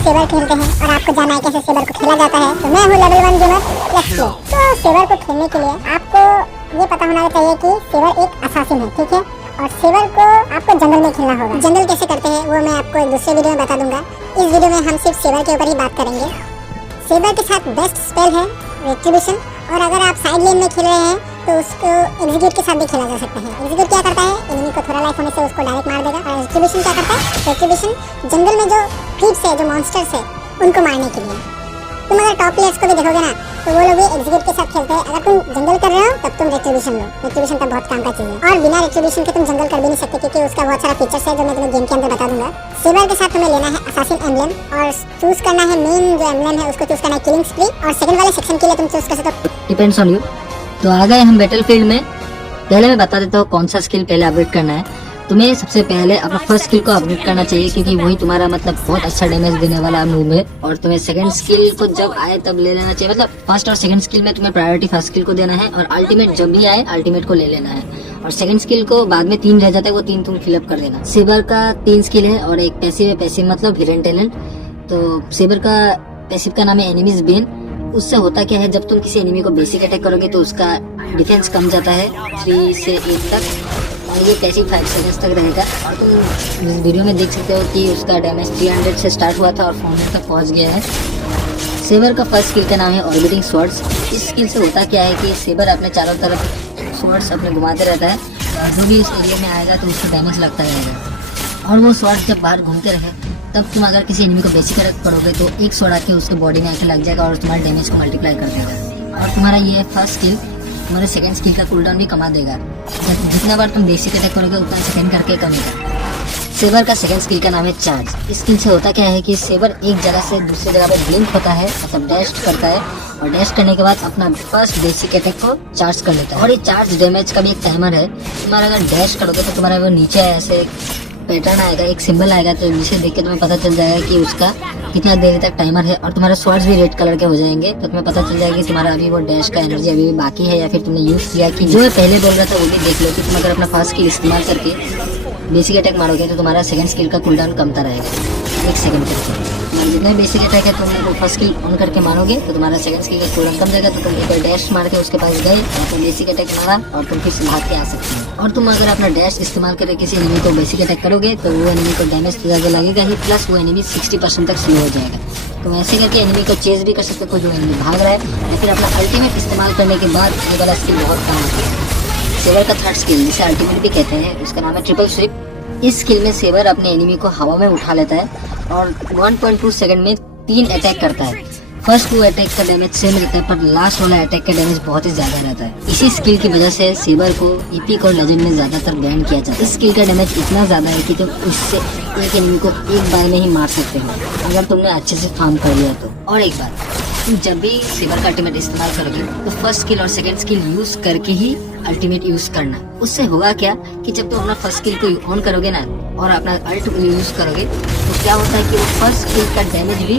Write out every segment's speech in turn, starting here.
Saver खेलते हैं और आपको जाना है कैसे सेवर को खेला जाता है। तो मैं हूँ लेवल 1 गेमर लेट्स प्ले। तो सेवर को खेलने के लिए आपको ये पता होना चाहिए कि सेवर एक असासिन है, ठीक है। और सेवर को आपको जंगल में खेलना होगा। जंगल कैसे करते हैं वो मैं आपको एक दूसरे वीडियो में बता दूंगा। इस वीडियो में हम सिर्फ सेवर के ऊपर ही बात करेंगे। सेवर के साथ बेस्ट स्पेल है रेट्रिब्यूशन, और अगर आप साइड लेन में खेल रहे हैं तो उसको एग्जीक्यूट के साथ भी खेला जा सकता है। एग्जीक्यूट क्या करता है, एनिमी को थोड़ा लाइफ होने से उसको डायरेक्ट मार देगा। और रेट्रिब्यूशन क्या करता है, रेट्रिब्यूशन जंगल में जो क्रीप्स है, जो मॉन्स्टर्स है, उनको मारने के लिए। तुम अगर टॉप प्लेयर्स को भी देखोगे ना तो वो लोग भी एग्जीक्यूट के साथ खेलते हैं। अगर तुम जंगल कर रहे हो तब तुम रेट्रिब्यूशन लो, रेट्रिब्यूशन तब बहुत काम का चीज है। और बिना रेट्रिब्यूशन के तुम जंगल कर भी नहीं सकते, क्योंकि उसका बहुत सारा फीचर्स है जो मैं तुम्हें गेम के अंदर बता दूंगा। सेवर के साथ तुम्हें लेना है असासिन एम्ब्लेम और चूज करना है मेन जो एम्ब्लेम है उसको चूज करना है किलिंग स्प्री। और सेकंड वाले सेक्शन के लिए तुम चूज कर सकते हो डिपेंड्स ऑन यू। तो आ गए हम बैटलफील्ड में। पहले मैं बता देता हूँ कौन सा स्किल पहले अपग्रेड करना है। तुम्हें सबसे पहले अपना फर्स्ट स्किल को अपग्रेड करना चाहिए, क्योंकि वही तुम्हारा मतलब बहुत अच्छा डैमेज देने वाला मूव है। और तुम्हें सेकंड स्किल को जब आए तब ले लेना चाहिए। मतलब फर्स्ट और सेकंड स्किल में तुम्हें प्रायोरिटी फर्स्ट स्किल को देना है, और अल्टीमेट जब भी आए अल्टीमेट को ले लेना है। और सेकंड स्किल को बाद में 3 रह जाता है, वो 3 तुम फिलअप कर देना। सेबर का 3 स्किल है और एक पैसिव है। पैसिव मतलब हिडन टैलेंट। तो सेबर का पैसिव का नाम है एनिमीज बेन। उससे होता क्या है, जब तुम किसी एनिमी को बेसिक अटैक करोगे तो उसका डिफेंस कम जाता है 3 से 8 तक, और ये पैसिव 5 सेकंड्स तक रहेगा। और तुम इस वीडियो में देख सकते हो कि उसका डैमेज 300 से स्टार्ट हुआ था और 400 तक पहुंच गया है। सेबर का फर्स्ट स्किल का नाम है ऑर्बिटिंग स्वॉर्ड्स। इस स्किल से होता क्या है कि सेबर अपने चारों तरफ स्वॉर्ड्स अपने घुमाते रहता है, और जो भी इस एरिया में आएगा तो उसको डैमेज लगता रहेगा। और वो स्वॉर्ड्स जब बाहर घूमते रहे तब तुम अगर किसी एनिमी को बेसिक अटैक करोगे तो एक स्वॉर्ड आके उसके बॉडी में आके लग जाएगा और तुम्हारे डैमेज को मल्टीप्लाई कर देगा। और तुम्हारा ये फर्स्ट स्किल तुम्हारे सेकंड स्किल का कूलडाउन भी कमा देगा। जितना बार तुम बेसिक अटैक करोगे उतना सेकंड करके कमेगा। सेबर का सेकंड स्किल का नाम है चार्ज। इस स्किल से होता क्या है कि सेबर एक जगह से दूसरी जगह पर ब्लिंक होता है, मतलब डैश करता है, और डैश करने के बाद अपना फर्स्ट बेसिक अटैक को चार्ज कर लेता है। और ये चार्ज डैमेज का भी एक टाइमर है। तुम्हारा अगर डैश करोगे तो तुम्हारा वो नीचे ऐसे पैटर्न आएगा, एक सिंबल आएगा, तो जिसे देख के तुम्हें पता चल जाएगा कि उसका कितना देर तक टाइमर है। और तुम्हारे स्वॉर्ड्स भी रेड कलर के हो जाएंगे, तो तुम्हें पता चल जाएगा कि तुम्हारा अभी वो डैश का एनर्जी अभी भी बाकी है, या फिर तुमने यूज किया कि जो मैं पहले बोल रहा था वो भी देख लो कि तुम अगर अपना फर्स्ट स्किल इस्तेमाल करके बेसिक अटैक मारोगे तो तुम्हारा सेकंड स्किल का कूलडाउन कमता रहेगा 1 सेकंड करके। जितने बेसिक अटैक है तुम वो फर्स्ट स्किल ऑन करके मारोगे तो तुम्हारा सेकंड स्किल का कूलडाउन कम जाएगा। तो तुम एक डैश मार के उसके पास गए और तुम बेसिक अटैक मारा और तुम फिर भाग के आ सकते हो। और तुम अगर अपना डैश इस्तेमाल करके किसी एनिमी को बेसिक अटैक करोगे तो वो एनिमी को डैमेज तो ज़्यादा लगेगा ही, प्लस वो एनिमी 60% तक स्लो हो जाएगा। तो ऐसे करके एनिमी को चेज भी कर सकते हो जो एनिमी भाग रहा है, या फिर अपना अल्टीमेट इस्तेमाल करने के बाद ये वाला स्किल बहुत काम आता है। सेवर का थर्ड स्किल जिसे अल्टीमेट भी कहते हैं, उसका नाम है ट्रिपल स्वीप। इस स्किल में सेवर अपने एनिमी को हवा में उठा लेता है और 1.2 सेकंड में 3 अटैक करता है। फर्स्ट 2 अटैक का डैमेज सेम रहता है, पर लास्ट वाला अटैक का डैमेज बहुत ही ज्यादा रहता है। इसी स्किल की वजह से सेवर को एपिक और लेजेंड में ज्यादातर बैन किया जाता है। इस स्किल का डैमेज इतना ज्यादा है कि तुम इससे एक एनिमी को एक बार में ही मार सकते हो अगर तुमने अच्छे से फार्म कर लिया तो। और एक बात, तुम जब भी सेवर का अल्टीमेट इस्तेमाल करोगे तो फर्स्ट स्किल और सेकंड स्किल यूज करके ही अल्टीमेट यूज करना। उससे होगा क्या कि जब तुम अपना फर्स्ट स्किल को ऑन करोगे ना और अपना अल्ट यूज करोगे तो क्या होता है कि वो फर्स्ट स्किल का डैमेज भी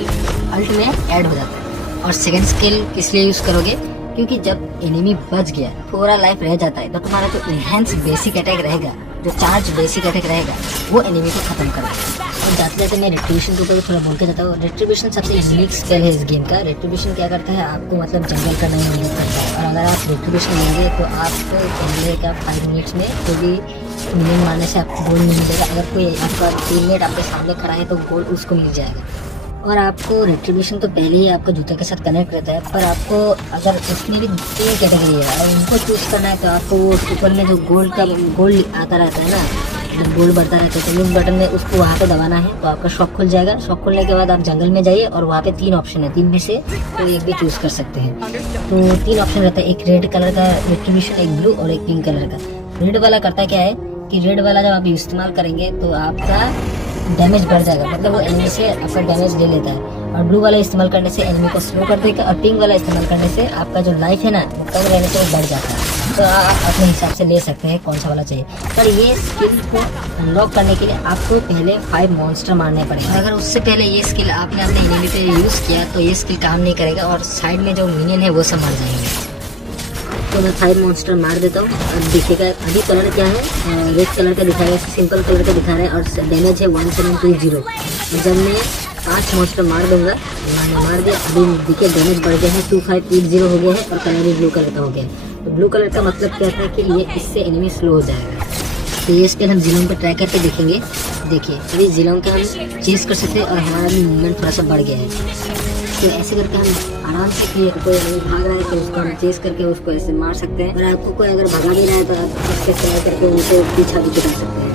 अल्ट में ऐड हो जाता है। और सेकंड स्किल किस लिए यूज करोगे, क्योंकि जब एनिमी बच गया थोड़ा लाइफ रह जाता है तो तुम्हारा जो इनहेंस बेसिक अटैक रहेगा, जो चार्ज बेसिक अटैक रहेगा, वो एनिमी को खत्म कर देगा। और जाते जाते मैं रेट्रिब्यूशन के ऊपर थोड़ा बोल के जाता हूँ। रेट्रिब्यूशन सबसे यूनिक स्पेल है इस गेम का। रेट्रिब्यूशन क्या करता है, आपको मतलब जंगल करने में मदद करता है। और अगर आप रेट्रिब्यूशन लेंगे तो आपको जंगल का 5 मिनट्स में कोई भी मिनियन मारने से आपको गोल्ड मिल जाएगा। अगर कोई आपका टीममेट आपके सामने खड़ा है तो गोल्ड उसको मिल जाएगा। और आपको रेट्रिब्यूशन तो पहले ही आपका जूते के साथ कनेक्ट रहता है, पर आपको अगर उसमें भी 3 कैटेगरी है और उनको चूज करना है तो आपको वो ऊपर में जो गोल्ड आता रहता है ना, जब गोल्ड बढ़ता रहता है तो उस बटन में उसको वहाँ पे दबाना है तो आपका शॉप खुल जाएगा। शॉप खुलने के बाद आप जंगल में जाइए और वहाँ पे 3 ऑप्शन है, 3 में से कोई एक भी चूज कर सकते हैं। तो 3 ऑप्शन रहता है, एक रेड कलर का रेट्रिब्यूशन, एक ब्लू और एक पिंक कलर का। रेड वाला करता क्या है कि रेड वाला जब आप इस्तेमाल करेंगे तो आपका डैमेज बढ़ जाएगा, मतलब वो एनिमी से आपका डैमेज ले लेता है। और ब्लू वाला इस्तेमाल करने से एनिमी को स्लो कर देगा, और पिंक वाला इस्तेमाल करने से आपका जो लाइफ है ना वो कम रहने से वो बढ़ जाता है। तो आप अपने हिसाब से ले सकते हैं कौन सा वाला चाहिए। पर ये स्किल को अनलॉक करने के लिए आपको पहले 5 मॉन्स्टर मारने पड़ेंगे। अगर उससे पहले ये स्किल आपने अपने एनिमी पे यूज किया तो ये स्किल काम नहीं करेगा और साइड में जो मिनियन है वो सब मर जाएंगे। तो मैं 5 मॉन्स्टर मार देता हूँ। और देखिएगा अभी कलर क्या है, रेड कलर का दिखाएगा, सिंपल कलर का दिखा रहा है और डैमेज है 1720। जब मैं 5 मॉन्स्टर मार दूंगा। मैंने मार दिया। अभी दिखे डैमेज बढ़ गया है, 2580 हो गया है और कलर भी ब्लू कलर का हो गया है। तो ब्लू कलर का मतलब क्या था कि ये इससे एनिमी स्लो हो जाएगा। तो ये स्पेल हम जिलोंग पर ट्राई करके देखेंगे। देखिए अभी जिलोंग के हम चेस कर सकते हैं और हमारा भी मूवमेंट थोड़ा सा बढ़ गया है। तो ऐसे करके हम आराम से क्लियर, कोई एनिमी भाग रहा है तो उसको हम चेस करके उसको ऐसे मार सकते हैं। और आपको कोई अगर भगा भी रहा है तो आप इससे ट्राई करके उनको पीछा भी दिखा सकते हैं।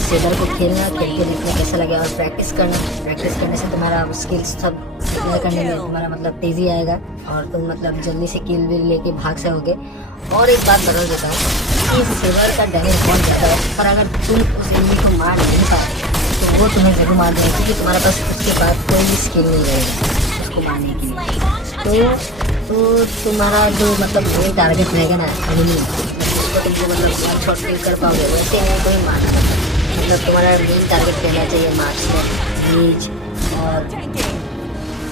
सेबर को खेलना, खेल के देखना कैसा लगे और प्रैक्टिस करना। प्रैक्टिस करने से तुम्हारा स्किल्स सब अप्लाई करने में तुम्हारा मतलब तेजी आएगा और तुम मतलब जल्दी से किल विल लेके भाग सकोगे। और एक बात बता देता हूँ, इस सेबर का डैमेज बहुत ज़्यादा है, पर अगर तुम उस एनिमी को मार नहीं पाए तो वो तुम्हें जरूर मार देगा, क्योंकि तुम्हारे पास उसके पास कोई भी स्किल नहीं रहेगा उसको मारने के लिए। तो तुम्हारा जो मतलब मेन टारगेट रहेगा ना एनिमी, उसको तुम मतलब शॉट किल कर पाओगे, वैसे एनिमी को ही मारना। मतलब तुम्हारा मेन टारगेट रहना चाहिए मार्क्समैन, मेज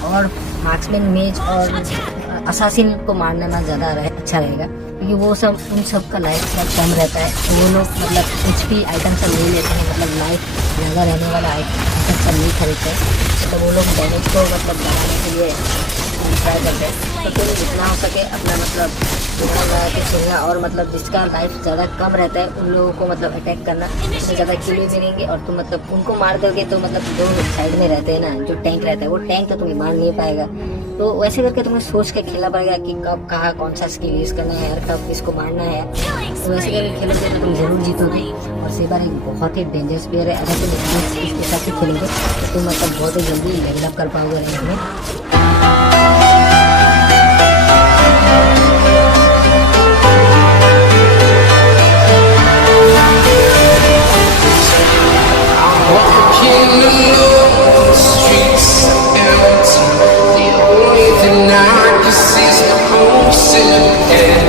और मार्क्समैन, मेज और असासिन को मारने में ज़्यादा अच्छा रहेगा, क्योंकि वो सब उन सब का लाइफ बहुत कम रहता है। तो वो लोग मतलब कुछ भी आइटम सब ले लेते हैं, मतलब लाइफ ज़्यादा रहने वाला आइटम सब नहीं खरीदते हैं। तो वो लोग डैमेज को मतलब बढ़ाने के लिए ट्राई करते हैं। तो तुम जितना हो सके अपना मतलब जितना लगा के खेलना और मतलब जिसका लाइफ ज़्यादा कम रहता है उन लोगों को मतलब अटैक करना, उसमें ज़्यादा किल भी मिलेंगे और तुम मतलब उनको मार दोगे तो मतलब जो साइड में रहते हैं ना, जो टैंक रहता है वो टैंक तो तुम्हें मार नहीं पाएगा। तो वैसे करके तुम्हें सोच के खेलना पड़ेगा कि कब कहाँ कौन सा स्किल यूज़ करना है और कब इसको मारना है। तो वैसे करके खेलोगे तो तुम जरूर जीतोगे। और सेबर एक बहुत ही डेंजरस प्लेयर है, अगर तुम इसके साथ ही खेलोगे तो तुम मतलब बहुत ही जल्दी लेवल अप कर पाओगे रैंक में। Walking alone, the streets are empty. The only thing I can see is the hopes in the air.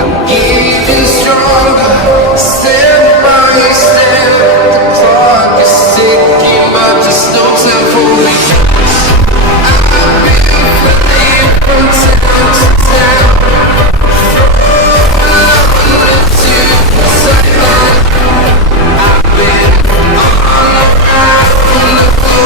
I'm getting stronger, step by step. The clock is ticking, but there's no time for me. I've been flying from town to town, from London to Taiwan. I've been all around the world.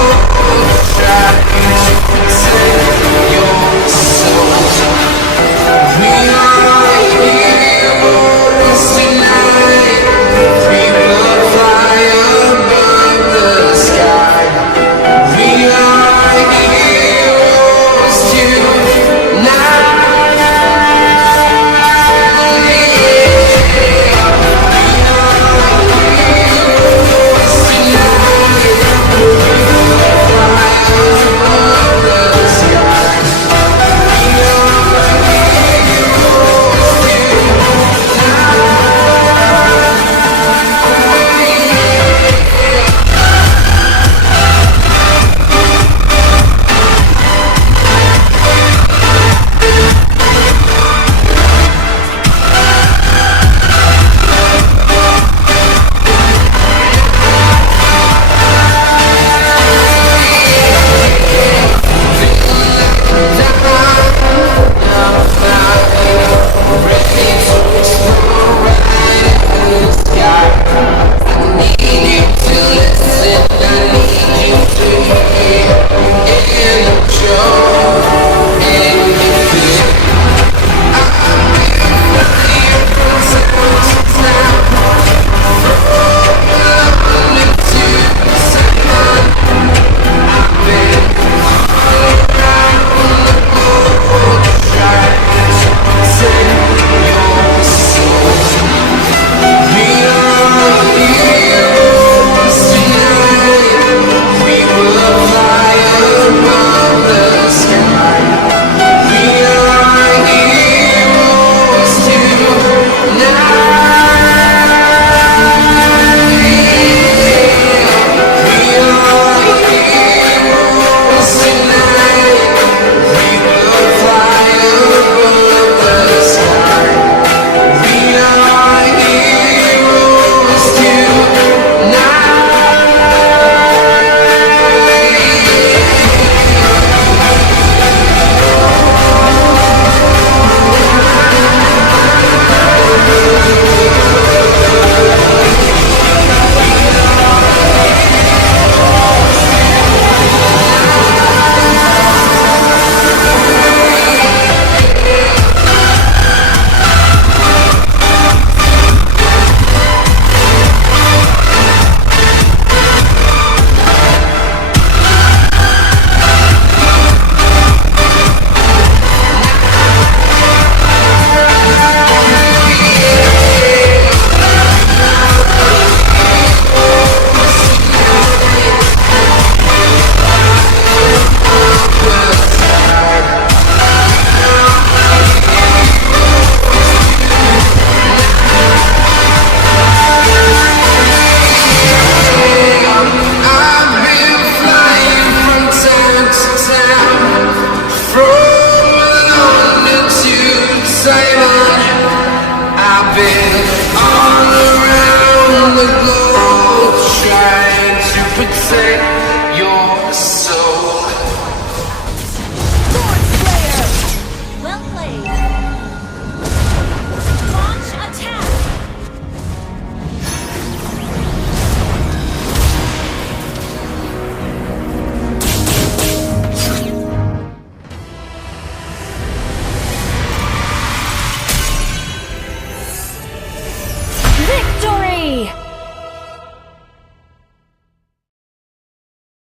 the globe, trying to protect your soul.